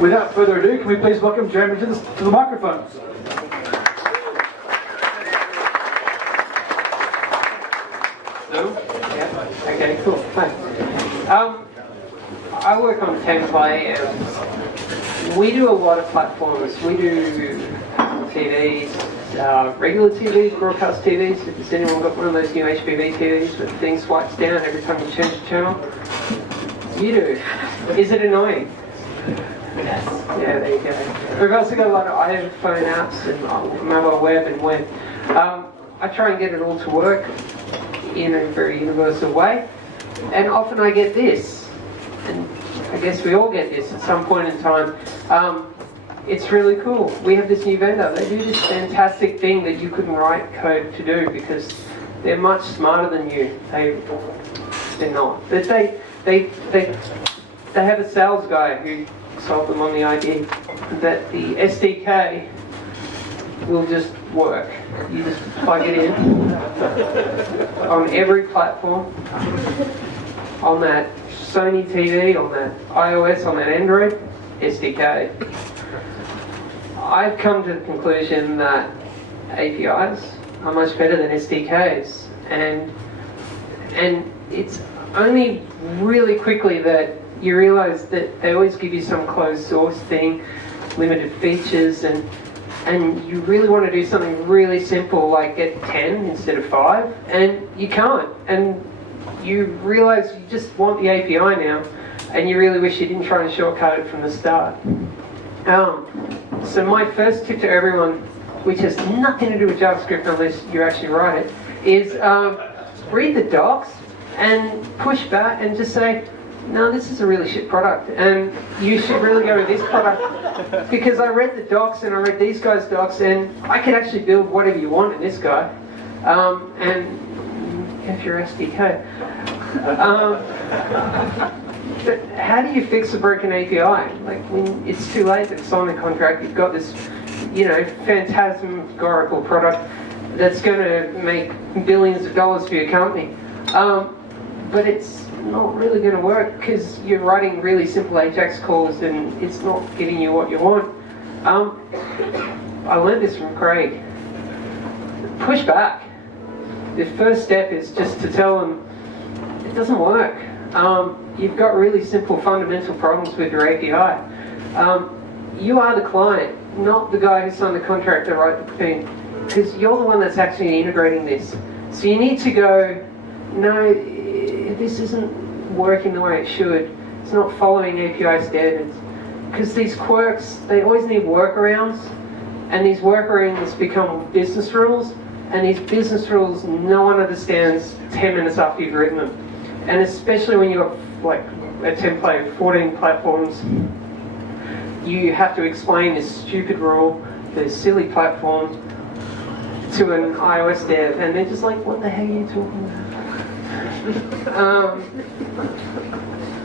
Without further ado, can we please welcome Jeremy to the microphone? Okay, cool. Hi. I work on Template, and we do a lot of platforms. We do TVs, regular TVs, broadcast TVs. Has anyone got one of those new HPV TVs where the thing swipes down every time you change the channel? You do. Is it annoying? Yes. Yeah, there you go. We've also got a lot of iPhone apps and mobile web and web. I try and get it all to work in a very universal way, and often I get this, and I guess we all get this at some point in time. It's really cool. We have this new vendor. They do this fantastic thing that you couldn't write code to do because they're much smarter than you. They're not. But they have a sales guy who sold them on the idea that the SDK will just work. You just plug it in on every platform, on that Sony TV, on that iOS, on that Android, SDK. I've come to the conclusion that APIs are much better than SDKs, and it's only really quickly that you realize that they always give you some closed source thing, limited features, and you really want to do something really simple like get 10 instead of 5, and you can't. And you realize you just want the API now, and you really wish you didn't try and shortcut it from the start. So my first tip to everyone, which has nothing to do with JavaScript unless you actually write it, is read the docs and push back and just say, no, this is a really shit product, and you should really go with this product, because I read the docs and I read these guys' docs, and I could actually build whatever you want in this guy, and if you're SDK. But how do you fix a broken API? Like, when it's too late to sign the contract, you've got this, phantasmagorical product that's going to make billions of dollars for your company. But it's not really going to work because you're writing really simple Ajax calls and it's not giving you what you want. I learned this from Craig. Push back. The first step is just to tell them it doesn't work. You've got really simple fundamental problems with your API. You are the client, not the guy who signed the contract to write the thing, because you're the one that's actually integrating this. So you need to go, no, this isn't working the way it should. It's not following API standards. Because these quirks, they always need workarounds, and these workarounds become business rules, and these business rules no one understands 10 minutes after you've written them. And especially when you've got like a template of 14 platforms, you have to explain this stupid rule, this silly platform, to an iOS dev, and they're just like, what the heck are you talking about?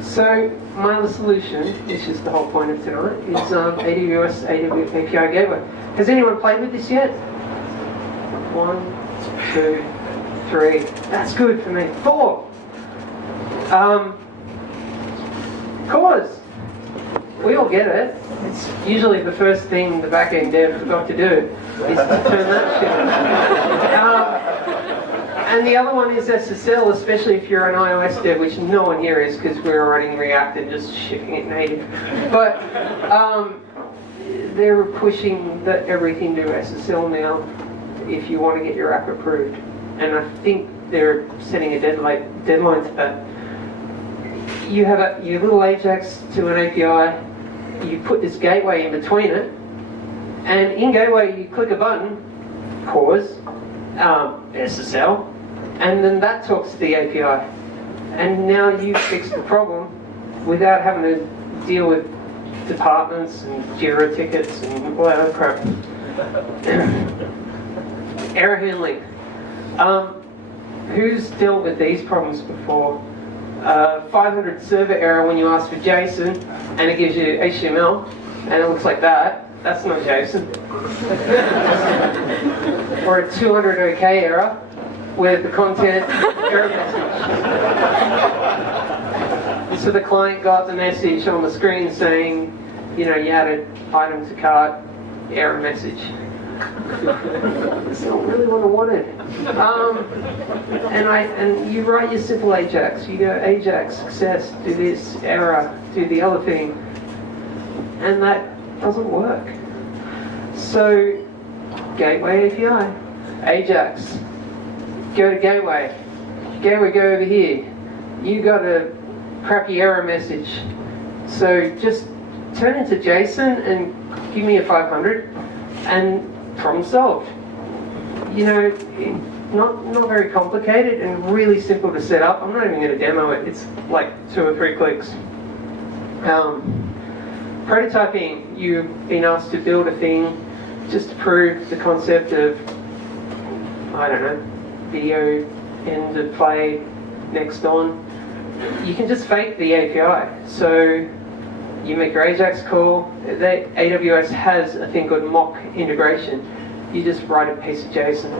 So my other solution, which is the whole point of tonight, is AWS API Gateway. Has anyone played with this yet? 1, 2, 3. That's good for me. 4. Cause we all get it. It's usually the first thing the back-end dev forgot to do is to turn that shit on. And the other one is SSL, especially if you're an iOS dev, which no one here is because we're writing React and just shipping it native. But they're pushing everything to SSL now if you want to get your app approved. And I think they're setting a deadline to that. You have your little Ajax to an API, you put this gateway in between it, and in Gateway you click a button, pause, SSL, and then that talks to the API. And now you've fixed the problem without having to deal with departments and Jira tickets and all that other crap. Error handling. Who's dealt with these problems before? 500 server error when you ask for JSON and it gives you HTML and it looks like that. That's not JSON. Or a 200 OK error with the content error message. So the client got the message on the screen saying you added item to cart, error message. It's not really what I wanted. And you write your simple Ajax. You go Ajax, success, do this, error, do the other thing. And that doesn't work. So, Gateway API, Ajax, go to Gateway. Gateway, go over here. You got a crappy error message. So just turn into JSON and give me a 500 and problem solved. Not very complicated and really simple to set up. I'm not even going to demo it. It's like 2 or 3 clicks. Prototyping, you've been asked to build a thing just to prove the concept of, I don't know, video end of play next on. You can just fake the API. So you make your Ajax call. AWS has a thing called mock integration. You just write a piece of JSON,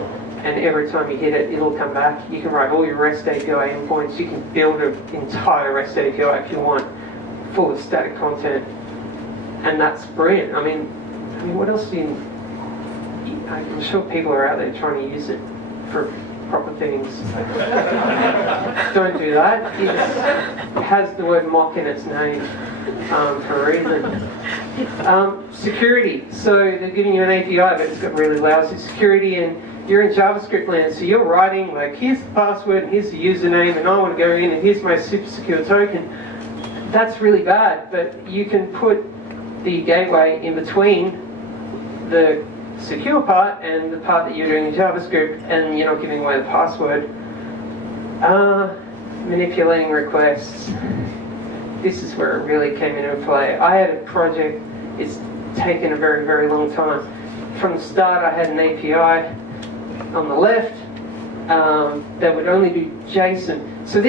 and every time you hit it, it'll come back. You can write all your REST API endpoints. You can build an entire REST API if you want, full of static content, and that's brilliant. I mean, what else do you? I'm sure people are out there trying to use it for proper things. Don't do that. It has the word mock in its name for a reason. Security. So they're giving you an API, but it's got really lousy security, and you're in JavaScript land. So you're writing like, here's the password, and here's the username, and I want to go in, and here's my super secure token. That's really bad, but you can put the gateway in between the secure part and the part that you're doing in JavaScript, and you're not giving away the password. Manipulating requests. This is where it really came into play. I had a project, it's taken a very, very long time. From the start, I had an API on the left that would only do JSON. So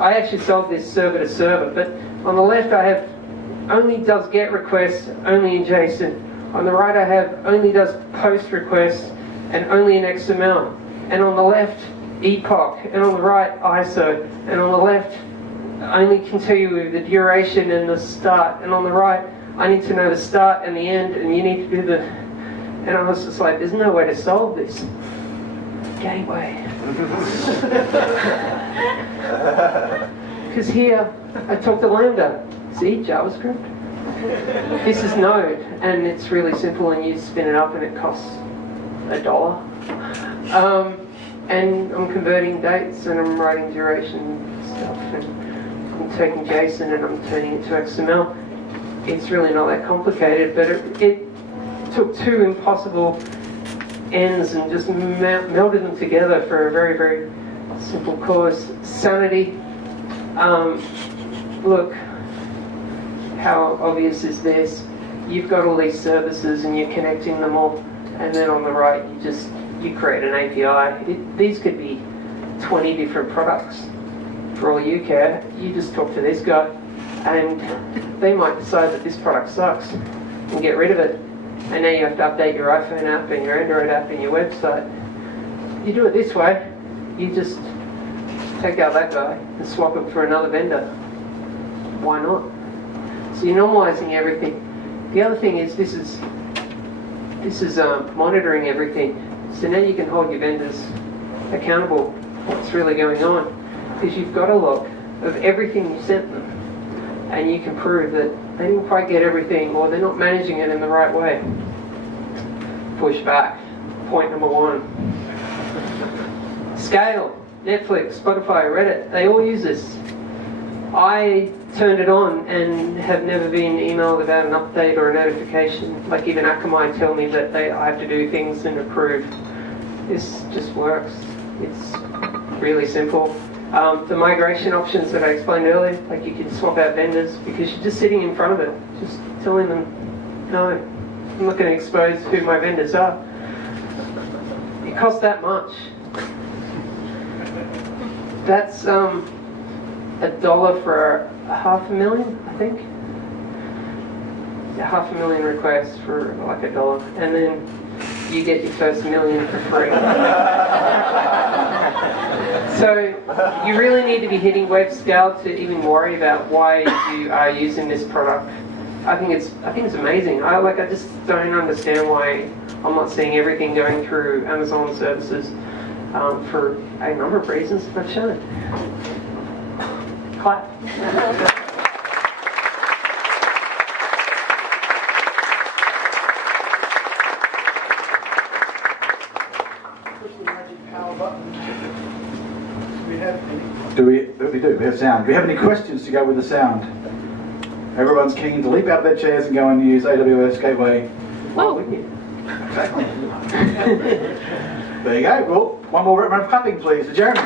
I actually solved this server to server, but on the left I have only does GET requests, only in JSON. On the right I have only does POST requests and only in XML. And on the left, epoch. And on the right, ISO. And on the left, I only can tell you the duration and the start. And on the right, I need to know the start and the end, and you need to do the... And I was just like, there's no way to solve this. Gateway. Because here, I talk to Lambda. See, JavaScript. This is Node, and it's really simple, and you spin it up and it costs $1. And I'm converting dates, and I'm writing duration stuff, and I'm taking JSON and I'm turning it to XML. It's really not that complicated, but it took 2 impossible ends and just melded them together for a very, very simple cause. Sanity. Look, how obvious is this? You've got all these services and you're connecting them all, and then on the right you create an API. These could be 20 different products. For all you care, you just talk to this guy, and they might decide that this product sucks and get rid of it. And now you have to update your iPhone app and your Android app and your website. You do it this way, you just take out that guy and swap him for another vendor. Why not? So you're normalizing everything. The other thing is this is monitoring everything. So now you can hold your vendors accountable for what's really going on, because you've got a log of everything you sent them, and you can prove that they didn't quite get everything, or they're not managing it in the right way. Push back. Point number 1. Scale. Netflix, Spotify, Reddit, they all use this. I turned it on and have never been emailed about an update or a notification. Like even Akamai tell me that I have to do things and approve. This just works. It's really simple. The migration options that I explained earlier, like you can swap out vendors because you're just sitting in front of it, just telling them, no, I'm not going to expose who my vendors are. It costs that much. That's $1 for 500,000, I think. Yeah, 500,000 requests for like $1, and then you get your first million for free. So you really need to be hitting web scale to even worry about why you are using this product. I think it's amazing. I just don't understand why I'm not seeing everything going through Amazon services for a number of reasons that I've shown. Clap. Push the magic power button. We have sound. Do we have any questions to go with the sound? Everyone's keen to leap out of their chairs and go and use AWS Gateway. Oh. There you go. Well, one more round of clapping, please, for Jeremy.